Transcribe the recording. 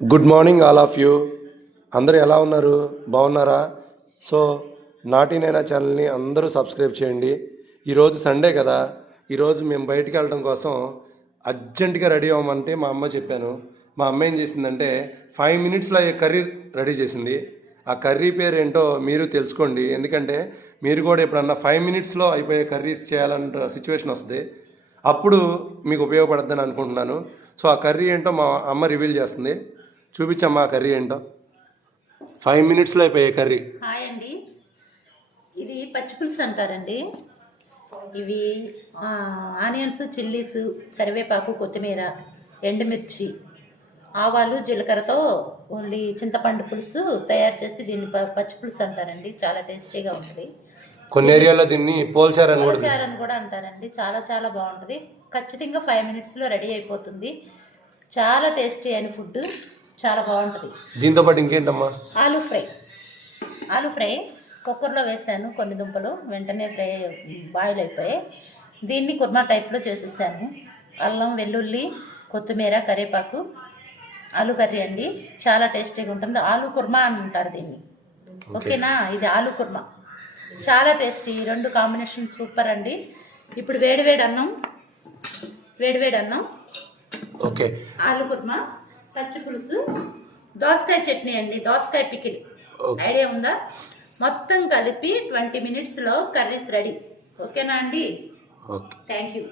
Good morning all of you. అందరూ ఎలా ఉన్నారు? బాగున్నారా? సో నాటినైనా ఛానల్ని అందరూ సబ్స్క్రైబ్ చేయండి. ఈరోజు సండే కదా, ఈరోజు మేము బయటికి వెళ్ళడం కోసం అర్జెంటుగా రెడీ అవ్వమంటే మా అమ్మ చెప్పాను. మా అమ్మ ఏం చేసిందంటే 5 మినిట్స్లో కర్రీ రెడీ చేసింది. ఆ కర్రీ పేరు ఏంటో మీరు తెలుసుకోండి, ఎందుకంటే మీరు కూడా ఎప్పుడన్నా 5 మినిట్స్లో అయిపోయే కర్రీస్ చేయాలన్న సిచ్యువేషన్ వస్తుంది, అప్పుడు మీకు ఉపయోగపడుతుందని అనుకుంటున్నాను. సో ఆ కర్రీ ఏంటో మా అమ్మ రివీల్ చేస్తుంది. చూపించమ్మా ఆ కర్రీ ఏంటో. 5 మినిట్స్లో అయిపోయే కర్రీ. హాయ్ అండి, ఇది పచ్చిపులుసు అంటారండి. ఇవి ఆనియన్స్, చిల్లీస్, కరివేపాకు, కొత్తిమీర, ఎండుమిర్చి, ఆవాలు, జీలకర్రతో ఓన్లీ చింతపండు పులుసు తయారు చేసి దీన్ని పచ్చిపులుసు అంటారండి. చాలా టేస్టీగా ఉంటుంది. కొన్ని ఏరియాలో దీన్ని పోల్చారని కూడా అంటారండి. చాలా చాలా బాగుంటుంది. ఖచ్చితంగా 5 మినిట్స్లో రెడీ అయిపోతుంది. చాలా టేస్టీ అయిన ఫుడ్, చాలా బాగుంటుంది. దీంతో పాటు ఇంకేంటమ్మా? ఆలు ఫ్రై కుక్కర్లో వేసాను. కొన్ని దుంపలు వెంటనే ఫ్రై బాయిల్ అయిపోయాయి. దీన్ని కుర్మా టైప్లో చేసేసాను. అల్లం, వెల్లుల్లి, కొత్తిమీర, కరివేపాకు, ఆలు కర్రీ అండి. చాలా టేస్టీగా ఉంటుంది. ఆలు కుర్మా అని అంటారు దీన్ని. ఓకేనా? ఇది ఆలు కుర్మా చాలా టేస్టీ. 2 కాంబినేషన్ సూపర్ అండి. ఇప్పుడు వేడివేడి అన్నం, ఓకే, ఆలు కుర్మా, పచ్చి పులుసు, దోసకాయ చట్నీ అండి, దోసకాయ పికిల్. ఐడియా ఉందా? మొత్తం కలిపి 20 మినిట్స్లో కర్రీస్ రెడీ. ఓకేనా అండి? Okay, thank you.